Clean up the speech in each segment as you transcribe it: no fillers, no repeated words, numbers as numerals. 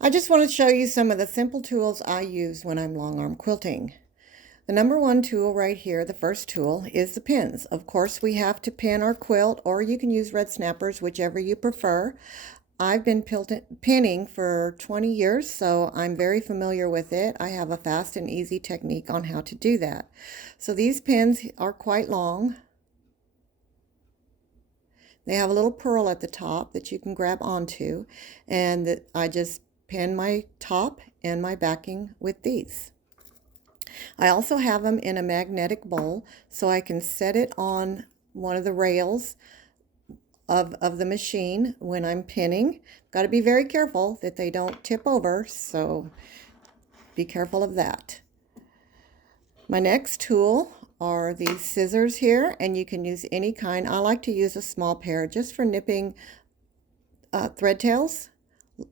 I just want to show you some of the simple tools I use when I'm long arm quilting. The number one tool right here, the first tool, is the pins. Of course, we have to pin our quilt, or you can use red snappers, whichever you prefer. I've been pinning for 20 years, so I'm very familiar with it. I have a fast and easy technique on how to do that. So these pins are quite long. They have a little pearl at the top that you can grab onto, and I just pin my top and my backing with these. I also have them in a magnetic bowl, so I can set it on one of the rails of the machine when I'm pinning. Got to be very careful that they don't tip over, so be careful of that. My next tool are these scissors here, and you can use any kind. I like to use a small pair just for nipping thread tails.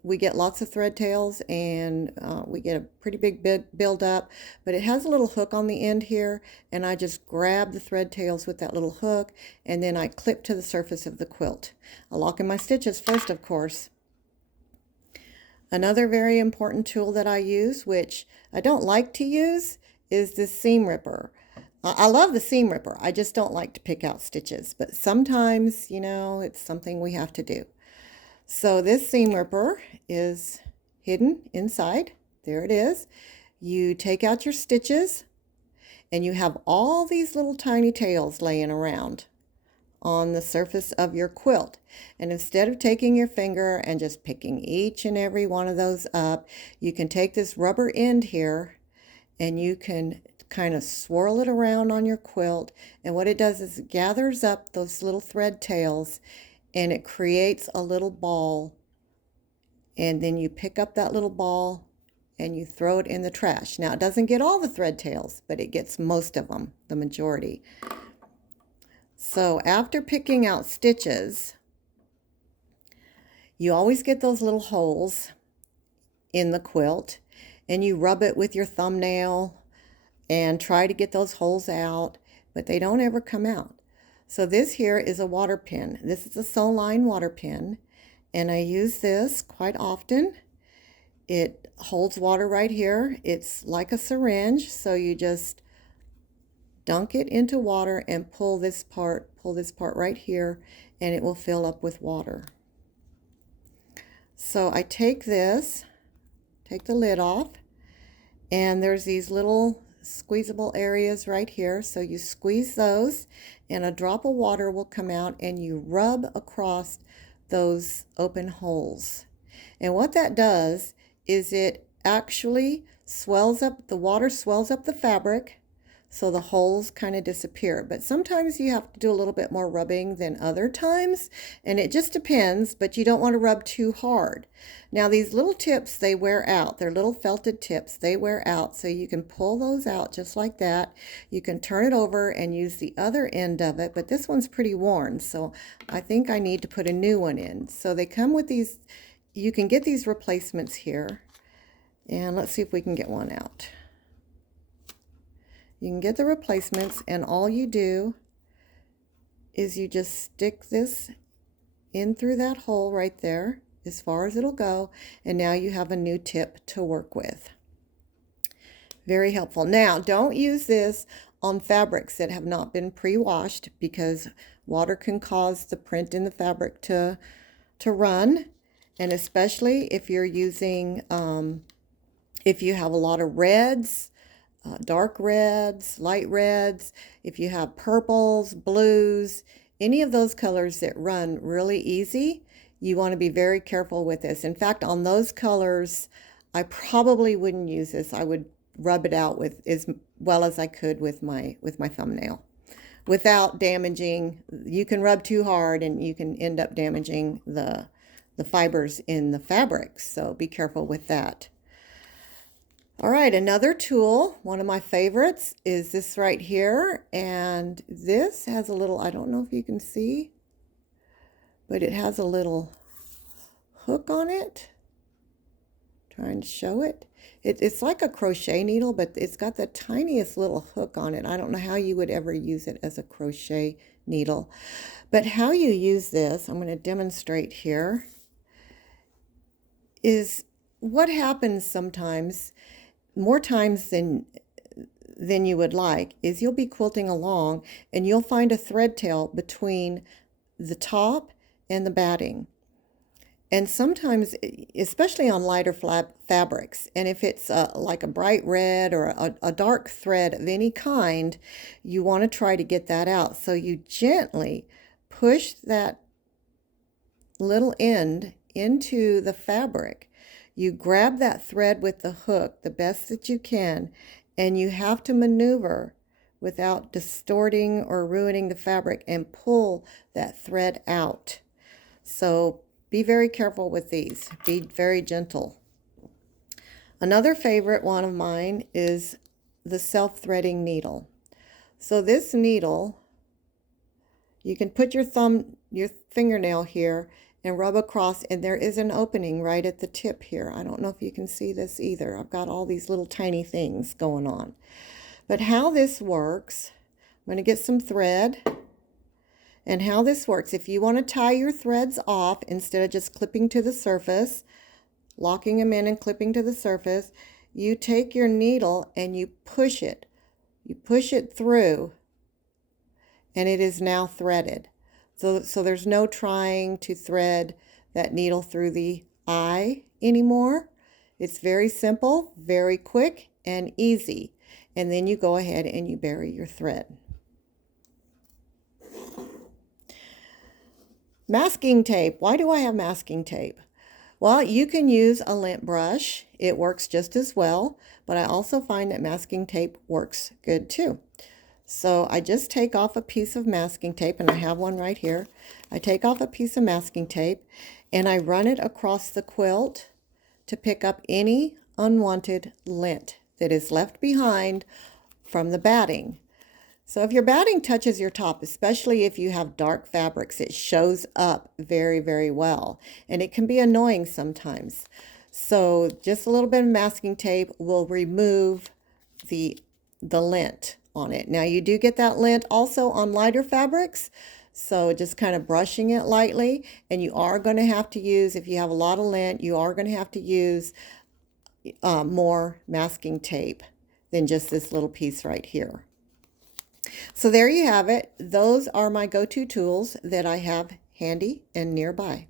We get lots of thread tails, and we get a pretty big build up, but it has a little hook on the end here, and I just grab the thread tails with that little hook, and then I clip to the surface of the quilt. I lock in my stitches first, of course. Another very important tool that I use, which I don't like to use, is this seam ripper. I love the seam ripper. I just don't like to pick out stitches, but sometimes, it's something we have to do. So this seam ripper is hidden inside. There it is. You take out your stitches, and you have all these little tiny tails laying around on the surface of your quilt. And instead of taking your finger and just picking each and every one of those up, you can take this rubber end here and you can kind of swirl it around on your quilt. And what it does is it gathers up those little thread tails, and it creates a little ball. And then you pick up that little ball and you throw it in the trash. Now, it doesn't get all the thread tails, but it gets most of them, the majority. So after picking out stitches, you always get those little holes in the quilt, and you rub it with your thumbnail and try to get those holes out, but they don't ever come out. So this here is a water pin. This is a sew line water pin, and I use this quite often. It holds water right here. It's like a syringe, so you just dunk it into water and pull this part right here, and it will fill up with water. So I take the lid off, and there's these little squeezable areas right here. So you squeeze those, and a drop of water will come out, and you rub across those open holes. And what that does is it actually swells up, the water swells up the fabric, so the holes kind of disappear. But sometimes you have to do a little bit more rubbing than other times, and it just depends, but you don't want to rub too hard. Now these little tips, they wear out. They're little felted tips. They wear out, so you can pull those out just like that. You can turn it over and use the other end of it, but this one's pretty worn, so I think I need to put a new one in. So they come with these, you can get these replacements here, and let's see if we can get one out. You can get the replacements, and all you do is you just stick this in through that hole right there as far as it'll go, and now you have a new tip to work with. Very helpful. Now, don't use this on fabrics that have not been pre-washed, because water can cause the print in the fabric to run, and especially if you're using, if you have a lot of reds, dark reds, light reds, if you have purples, blues, any of those colors that run really easy, you want to be very careful with this. In fact, on those colors, I probably wouldn't use this. I would rub it out with as well as I could with my thumbnail without damaging. You can rub too hard and you can end up damaging the fibers in the fabric, so be careful with that. All right, another tool, one of my favorites, is this right here. And this has a little, I don't know if you can see, but it has a little hook on it. Trying to show it. It's like a crochet needle, but it's got the tiniest little hook on it. I don't know how you would ever use it as a crochet needle. But how you use this, I'm going to demonstrate here, is what happens sometimes, more times than you would like, is you'll be quilting along and you'll find a thread tail between the top and the batting. And sometimes, especially on lighter fabrics, and if it's like a bright red or a dark thread of any kind, you want to try to get that out. So you gently push that little end into the fabric. You grab that thread with the hook the best that you can, and you have to maneuver without distorting or ruining the fabric and pull that thread out. So be very careful with these. Be very gentle. Another favorite one of mine is the self-threading needle. So this needle, you can put your fingernail here and rub across, and there is an opening right at the tip here. I don't know if you can see this either. I've got all these little tiny things going on. But how this works, I'm going to get some thread. And how this works, if you want to tie your threads off instead of just clipping to the surface, locking them in and clipping to the surface, you take your needle and you push it. You push it through, and it is now threaded. So there's no trying to thread that needle through the eye anymore. It's very simple, very quick, and easy. And then you go ahead and you bury your thread. Masking tape. Why do I have masking tape? Well, you can use a lint brush. It works just as well, but I also find that masking tape works good too. So I just take off a piece of masking tape, and I have one right here. I take off a piece of masking tape and I run it across the quilt to pick up any unwanted lint that is left behind from the batting. So if your batting touches your top, especially if you have dark fabrics, it shows up very, very well. And it can be annoying sometimes. So just a little bit of masking tape will remove the lint on it. Now you do get that lint also on lighter fabrics. So just kind of brushing it lightly. And you are going to have to use, if you have a lot of lint, you are going to have to use more masking tape than just this little piece right here. So there you have it. Those are my go-to tools that I have handy and nearby.